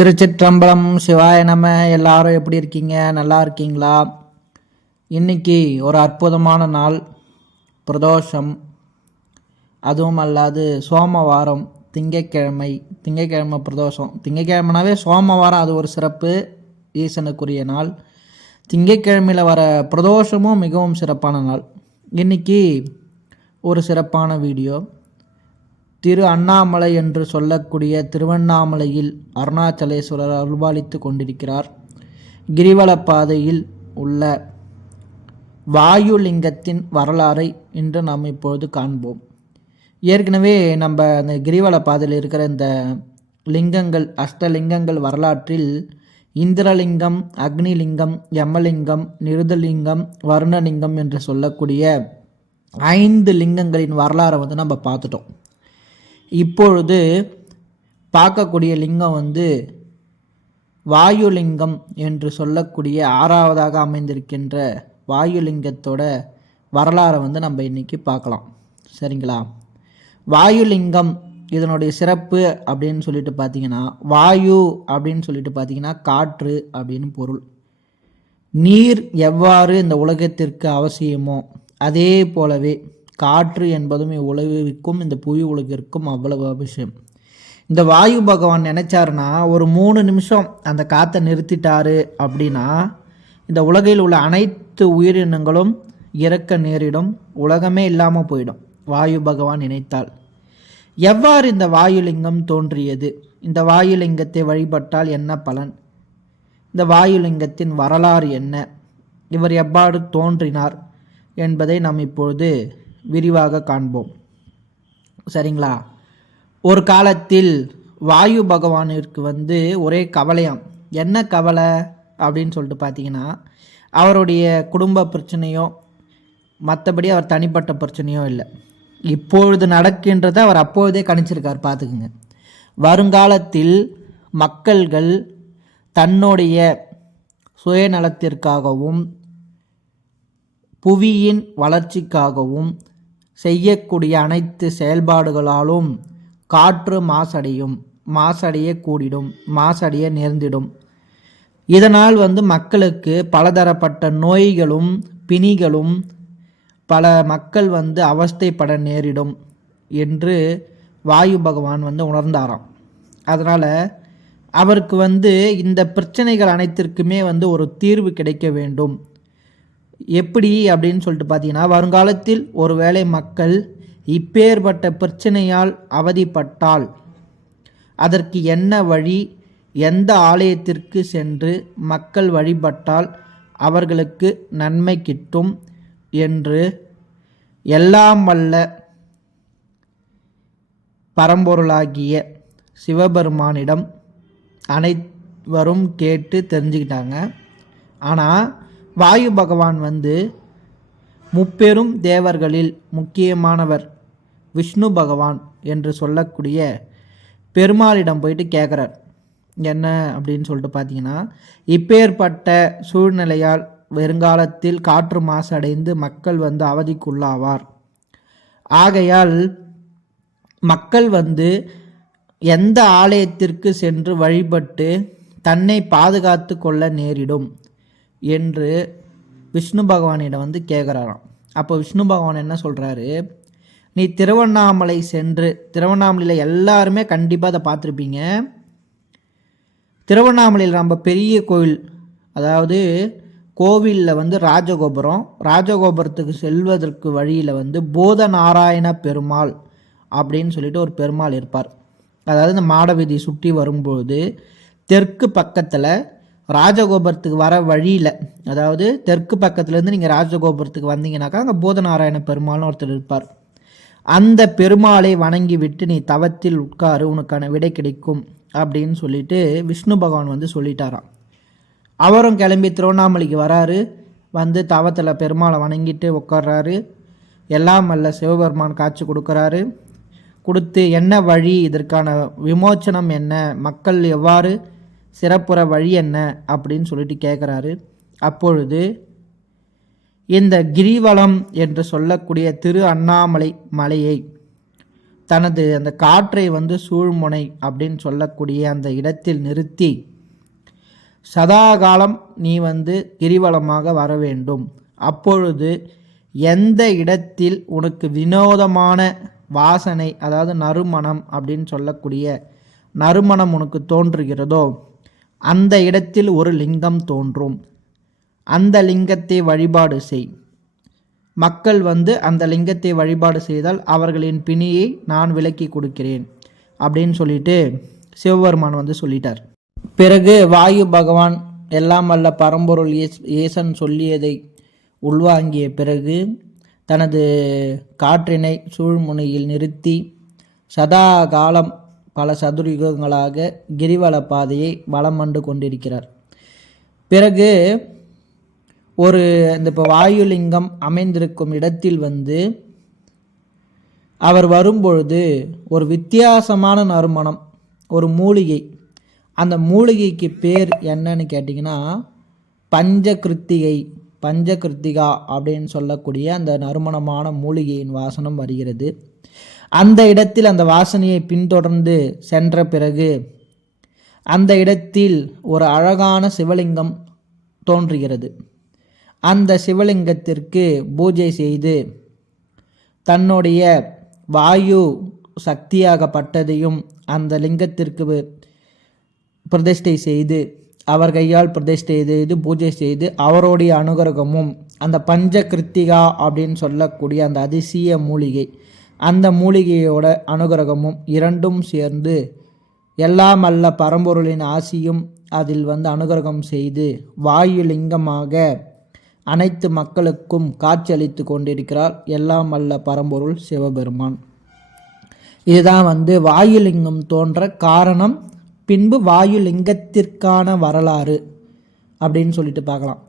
திருச்சிற்றம்பலம் சிவாய நம. எல்லாரும் எப்படி இருக்கீங்க? நல்லா இருக்கீங்களா? இன்னைக்கு ஒரு அற்புதமான நாள். பிரதோஷம். அதுவும் அல்லாது சோமவாரம் திங்கக்கிழமை. திங்கக்கிழமை பிரதோஷம். திங்கக்கிழமைனாவே சோமவாரம் அது ஒரு சிறப்பு. ஈசனுக்குரிய நாள். திங்கக்கிழமையில் வர பிரதோஷமும் மிகவும் சிறப்பான நாள். இன்னைக்கு ஒரு சிறப்பான வீடியோ. திரு அண்ணாமலை என்று சொல்லக்கூடிய திருவண்ணாமலையில் அருணாச்சலேஸ்வரர் அருள்பாலித்து கொண்டிருக்கிறார். கிரிவல பாதையில் உள்ள வாயுலிங்கத்தின் வரலாறை இன்று நாம் இப்பொழுது காண்போம். ஏற்கனவே நம்ம அந்த கிரிவல பாதையில் இருக்கிற இந்த லிங்கங்கள் அஷ்டலிங்கங்கள் வரலாற்றில் இந்திரலிங்கம் அக்னிலிங்கம் யமலிங்கம் நிருதலிங்கம் வருணலிங்கம் என்று சொல்லக்கூடிய ஐந்து லிங்கங்களின் வரலாறை வந்து நம்ம பார்த்துட்டோம். இப்பொழுது பார்க்கக்கூடிய லிங்கம் வந்து வாயுலிங்கம் என்று சொல்லக்கூடிய ஆறாவதாக அமைந்திருக்கின்ற வாயுலிங்கத்தோட வரலாறை வந்து நம்ம இன்னைக்கு பார்க்கலாம். சரிங்களா? வாயுலிங்கம் இதனுடைய சிறப்பு அப்படின்னு சொல்லிட்டு பார்த்தீங்கன்னா வாயு அப்படின்னு சொல்லிட்டு பார்த்தீங்கன்னா காற்று அப்படின்னு பொருள். நீர் எவ்வாறு இந்த உலகத்திற்கு அவசியமோ அதே போலவே காற்று என்பதும் இவ்வுலகிற்கும் இந்த புவி உலகிற்கும் அவ்வளவு அவசியம் இந்த வாயு பகவான் நினைச்சாருன்னா ஒரு மூணு நிமிஷம் அந்த காற்றை நிறுத்திட்டாரு அப்படின்னா இந்த உலகில் உள்ள அனைத்து உயிரினங்களும் இறக்க நேரிடும் உலகமே இல்லாமல் போயிடும். வாயு பகவான் நினைத்தால். எவ்வாறு இந்த வாயுலிங்கம் தோன்றியது? இந்த வாயுலிங்கத்தை வழிபட்டால் என்ன பலன்? இந்த வாயுலிங்கத்தின் வரலாறு என்ன? இவர் எவ்வாறு தோன்றினார் என்பதை நாம் இப்பொழுது விரிவாக காண்போம். சரிங்களா? ஒரு காலத்தில் வாயு பகவானிற்கு வந்து ஒரே கவலையாம். என்ன கவலை? அப்படின்னு சொல்லிட்டு பார்த்தீங்கன்னா அவருடைய குடும்ப பிரச்சனையோ மற்றபடி அவர் தனிப்பட்ட பிரச்சனையோ இல்லை. இப்பொழுது நடக்கின்றதை அவர் அப்பொழுதே கணிச்சிருக்கார் பார்த்துக்குங்க. வருங்காலத்தில் மக்கள்கள் தன்னுடைய சுயநலத்திற்காகவும் புவியின் வளர்ச்சிக்காகவும் செய்யக்கூடிய அனைத்து செயல்பாடுகளாலும் காற்று மாசடையும் மாசடைய கூடிடும் மாசடைய நேர்ந்திடும். இதனால் வந்து மக்களுக்கு பலதரப்பட்ட நோய்களும் பிணிகளும் பல மக்கள் வந்து அவஸ்தைப்பட நேரிடும் என்று வாயு பகவான் வந்து உணர்ந்தாராம். அதனால் அவருக்கு வந்து இந்த பிரச்சனைகள் அனைத்திற்குமே வந்து ஒரு தீர்வு கிடைக்க வேண்டும். எப்படி அப்படின்னு சொல்லிட்டு பார்த்தீங்கன்னா வருங்காலத்தில் ஒருவேளை மக்கள் இப்பேற்பட்ட பிரச்சனையால் அவதிப்பட்டால் அதற்கு என்ன வழி? எந்த ஆலயத்திற்கு சென்று மக்கள் வழிபட்டால் அவர்களுக்கு நன்மை கிட்டும் என்று எல்லாம் வல்ல பரம்பொருளாகிய சிவபெருமானிடம் அனைவரும் கேட்டு தெரிஞ்சுக்கிட்டாங்க. ஆனால் வாயு பகவான் வந்து முப்பெரும் தேவர்களில் முக்கியமானவர் விஷ்ணு பகவான் என்று சொல்லக்கூடிய பெருமாளிடம் போயிட்டு கேட்குறார் என்ன அப்படின்னு சொல்லிட்டு பார்த்தீங்கன்னா இப்பேற்பட்ட சூழ்நிலையால் வருங்காலத்தில் காற்று மாசடைந்து மக்கள் வந்து அவதிக்குள்ளாவார். ஆகையால் மக்கள் வந்து எந்த ஆலயத்திற்கு சென்று வழிபட்டு தன்னை பாதுகாத்து கொள்ள நேரிடும். என்று விஷ்ணு பகவானிடம் வந்து கேட்குறாராம் அப்போ விஷ்ணு பகவான் என்ன சொல்கிறாரு நீ திருவண்ணாமலை சென்று திருவண்ணாமலையில் எல்லாருமே கண்டிப்பாக அதை பார்த்துருப்பீங்க. திருவண்ணாமலையில் நம்ம பெரிய கோவில் அதாவது கோவிலில் வந்து ராஜகோபுரம் ராஜகோபுரத்துக்கு செல்வதற்கு வழியில் வந்து போத நாராயண பெருமாள் அப்படின்னு சொல்லிட்டு ஒரு பெருமாள் இருப்பார். அதாவது இந்த மாடவீதி சுற்றி வரும்போது தெற்கு பக்கத்தில் ராஜகோபுரத்துக்கு வர வழியில் அதாவது தெற்கு பக்கத்துலேருந்து நீங்கள் ராஜகோபுரத்துக்கு வந்தீங்கனாக்கா அங்கே போதநாராயண பெருமாள்னு ஒருத்தர் இருப்பார். அந்த பெருமாளை வணங்கி விட்டு நீ தவத்தில் உட்காரு உனக்கான விடை கிடைக்கும் அப்படின்னு சொல்லிட்டு விஷ்ணு பகவான் வந்து சொல்லிட்டாராம். அவரும் கிளம்பி திருவண்ணாமலைக்கு வராரு. வந்து தவத்தில் பெருமாளை வணங்கிட்டு உட்கார்றாரு எல்லாம் அல்ல சிவபெருமான் காட்சி கொடுக்குறாரு. கொடுத்து என்ன வழி இதற்கான விமோச்சனம் என்ன மக்கள் எவ்வாறு சிறப்புற வழி என்ன அப்படின்னு சொல்லிட்டு கேட்குறாரு அப்பொழுது இந்த கிரிவலம் என்று சொல்லக்கூடிய திரு அண்ணாமலை மலையை தனது அந்த காற்றை வந்து சூழ்முனை அப்படின்னு சொல்லக்கூடிய அந்த இடத்தில் நிறுத்தி சதாகாலம் நீ வந்து கிரிவலமாக வர வேண்டும். அப்பொழுது எந்த இடத்தில் உனக்கு வினோதமான வாசனை அதாவது நறுமணம் அப்படின்னு சொல்லக்கூடிய நறுமணம் உனக்கு தோன்றுகிறதோ அந்த இடத்தில் ஒரு லிங்கம் தோன்றும். அந்த லிங்கத்தை வழிபாடு செய். மக்கள் வந்து அந்த லிங்கத்தை வழிபாடு செய்தால் அவர்களின் பிணியை நான் விலக்கி கொடுக்கிறேன் அப்படின்னு சொல்லிட்டு சிவபெருமான் வந்து சொல்லிட்டார். பிறகு வாயு பகவான் எல்லாம் அல்ல பரம்பொருள் ஏஸ் ஏசன் சொல்லியதை உள்வாங்கிய பிறகு தனது காற்றினை சூழ்முனையில் நிறுத்தி சதா காலம் பல சதுர்யுகங்களாக கிரிவல பாதையை வளம் வந்து கொண்டிருக்கிறார். பிறகு ஒரு இந்த இப்போ வாயுலிங்கம் அமைந்திருக்கும் இடத்தில் வந்து அவர் வரும்பொழுது ஒரு வித்தியாசமான நறுமணம் ஒரு மூலிகை. அந்த மூலிகைக்கு பேர் என்னன்னு கேட்டிங்கன்னா பஞ்சகிருத்திகை பஞ்சகிருத்திகா அப்படின்னு சொல்லக்கூடிய அந்த நறுமணமான மூலிகையின் வாசனம் வருகிறது. அந்த இடத்தில் அந்த வாசனையை பின்தொடர்ந்து சென்ற பிறகு அந்த இடத்தில் ஒரு அழகான சிவலிங்கம் தோன்றுகிறது. அந்த சிவலிங்கத்திற்கு பூஜை செய்து தன்னுடைய வாயு சக்தியாகப்பட்டதையும் அந்த லிங்கத்திற்கு பிரதிஷ்டை செய்து அவர் கையால் பிரதிஷ்டை செய்து பூஜை செய்து அவருடைய அனுகிரகமும் அந்த பஞ்ச கிருத்திகா அப்படின்னு சொல்லக்கூடிய அந்த அதிசய மூலிகை அந்த மூலிகையோட அனுகிரகமும் இரண்டும் சேர்ந்து எல்லாம் அல்ல பரம்பொருளின் ஆசியும் அதில் வந்து அனுகிரகம் செய்து வாயு லிங்கமாக அனைத்து மக்களுக்கும் காட்சியளித்து கொண்டிருக்கிறார். எல்லாம் அல்ல பரம்பொருள் சிவபெருமான். இதுதான் வந்து வாயுலிங்கம் தோன்ற காரணம். பின்பு வாயுலிங்கத்திற்கான வரலாறு அப்படின்னு சொல்லிட்டு பார்க்கலாம்.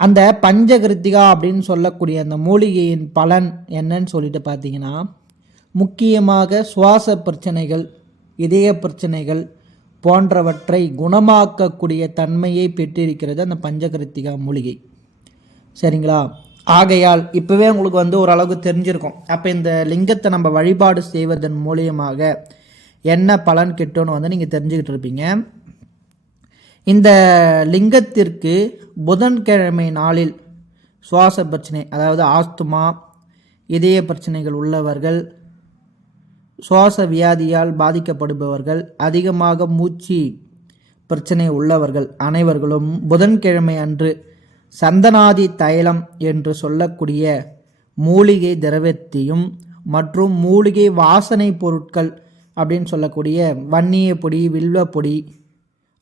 அந்த பஞ்சகிருத்திகா அப்படின்னு சொல்லக்கூடிய அந்த மூலிகையின் பலன் என்னன்னு சொல்லிட்டு பார்த்தீங்கன்னா முக்கியமாக சுவாச பிரச்சனைகள் இதய பிரச்சனைகள் போன்றவற்றை குணமாக்கக்கூடிய தன்மையை பெற்றிருக்கிறது அந்த பஞ்சகிருத்திகா மூலிகை. சரிங்களா? ஆகையால் இப்போவே உங்களுக்கு வந்து ஓரளவுக்கு தெரிஞ்சிருக்கும். அப்போ இந்த லிங்கத்தை நம்ம வழிபாடு செய்வதன் மூலியமாக என்ன பலன் கிட்டும்னு வந்து நீங்கள் தெரிஞ்சுக்கிட்டு இருப்பீங்க. இந்த லிங்கத்திற்கு புதன்கிழமை நாளில் சுவாச பிரச்சனை அதாவது ஆஸ்துமா இதய பிரச்சனைகள் உள்ளவர்கள் சுவாச வியாதியால் பாதிக்கப்படுபவர்கள் அதிகமாக மூச்சு பிரச்சனை உள்ளவர்கள் அனைவர்களும் புதன்கிழமை அன்று சந்தனாதி தைலம் என்று சொல்லக்கூடிய மூலிகை திரவத்தையும் மற்றும் மூலிகை வாசனை பொருட்கள் அப்படின்னு சொல்லக்கூடிய வன்னிய பொடி வில்வ பொடி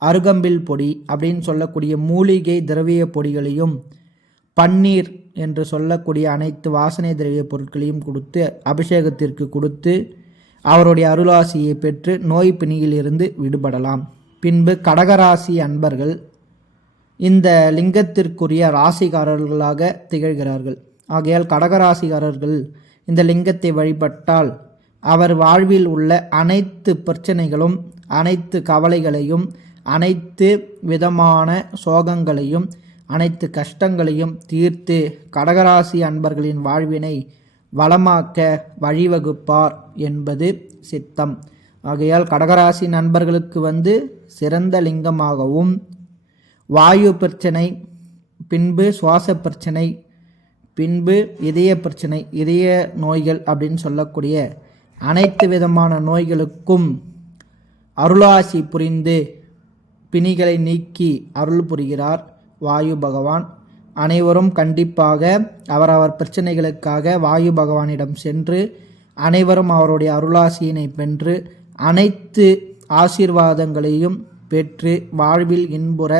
அருகம்பில் பொடி அப்படின்னு சொல்லக்கூடிய மூலிகை திரவிய பொடிகளையும் பன்னீர் என்று சொல்லக்கூடிய அனைத்து வாசனை திரவிய பொருட்களையும் கொடுத்து அபிஷேகத்திற்கு கொடுத்து அவருடைய அருளாசியை பெற்று நோய் பிணியிலிருந்து விடுபடலாம். பின்பு கடகராசி அன்பர்கள் இந்த லிங்கத்திற்குரிய ராசிகாரர்களாக திகழ்கிறார்கள். ஆகையால் கடகராசிகாரர்கள் இந்த லிங்கத்தை வழிபட்டால் அவர் வாழ்வில் உள்ள அனைத்து பிரச்சனைகளும் அனைத்து கவலைகளையும் அனைத்து விதமான சோகங்களையும் அனைத்து கஷ்டங்களையும் தீர்த்து கடகராசி அன்பர்களின் வாழ்வினை வளமாக்க வழிவகுப்பார் என்பது சித்தம். ஆகையால் கடகராசி நண்பர்களுக்கு வந்து சிறந்த லிங்கமாகவும் வாயு பிரச்சனை பின்பு சுவாச பிரச்சனை பின்பு இதய பிரச்சனை இதய நோய்கள் அப்படின்னு சொல்லக்கூடிய அனைத்து விதமான நோய்களுக்கும் அருளாசி புரிந்து பிணிகளை நீக்கி அருள் புரிகிறார் வாயு பகவான். அனைவரும் கண்டிப்பாக அவரவர் பிரச்சனைகளுக்காக வாயு பகவானிடம் சென்று அனைவரும் அவருடைய அருளாசியினை பெற்று அனைத்து ஆசீர்வாதங்களையும் பெற்று வாழ்வில் இன்புற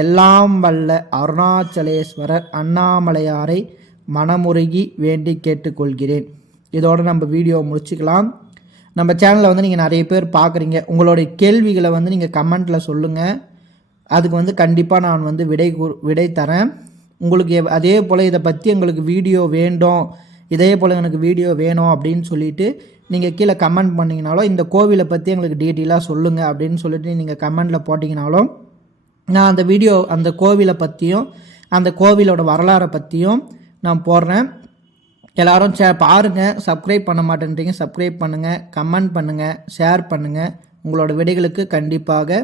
எல்லாம் வல்ல அருணாச்சலேஸ்வரர் அண்ணாமலையாரை மனமுருகி வேண்டி கேட்டுக்கொள்கிறேன். இதோடு நம்ம வீடியோ முடிச்சுக்கலாம். நம்ம சேனலில் வந்து நீங்கள் நிறைய பேர் பார்க்குறீங்க உங்களுடைய கேள்விகளை வந்து நீங்கள் கமெண்ட்டில் சொல்லுங்கள் அதுக்கு வந்து கண்டிப்பாக நான் வந்து விடை விடை தரேன். உங்களுக்கு அதே போல் இதை பற்றி எங்களுக்கு வீடியோ வேண்டும் இதே போல் எனக்கு வீடியோ வேணும் அப்படின்னு சொல்லிட்டு நீங்கள் கீழே கமெண்ட் பண்ணிங்கனாலும் இந்த கோவிலை பற்றி எங்களுக்கு டீட்டெயிலாக சொல்லுங்கள் அப்படின்னு சொல்லிட்டு நீங்கள் கமெண்டில் போட்டிங்கனாலும் நான் அந்த வீடியோ அந்த கோவிலை பற்றியும் அந்த கோவிலோட வரலாறை பற்றியும் நான் போடுறேன். எல்லோரும் சே பாருங்கள் சப்ஸ்கிரைப் பண்ண மாட்டேன்றீங்க சப்ஸ்கிரைப் பண்ணுங்கள் கமெண்ட் பண்ணுங்கள் ஷேர் பண்ணுங்கள் உங்களோட விடைகளுக்கு கண்டிப்பாக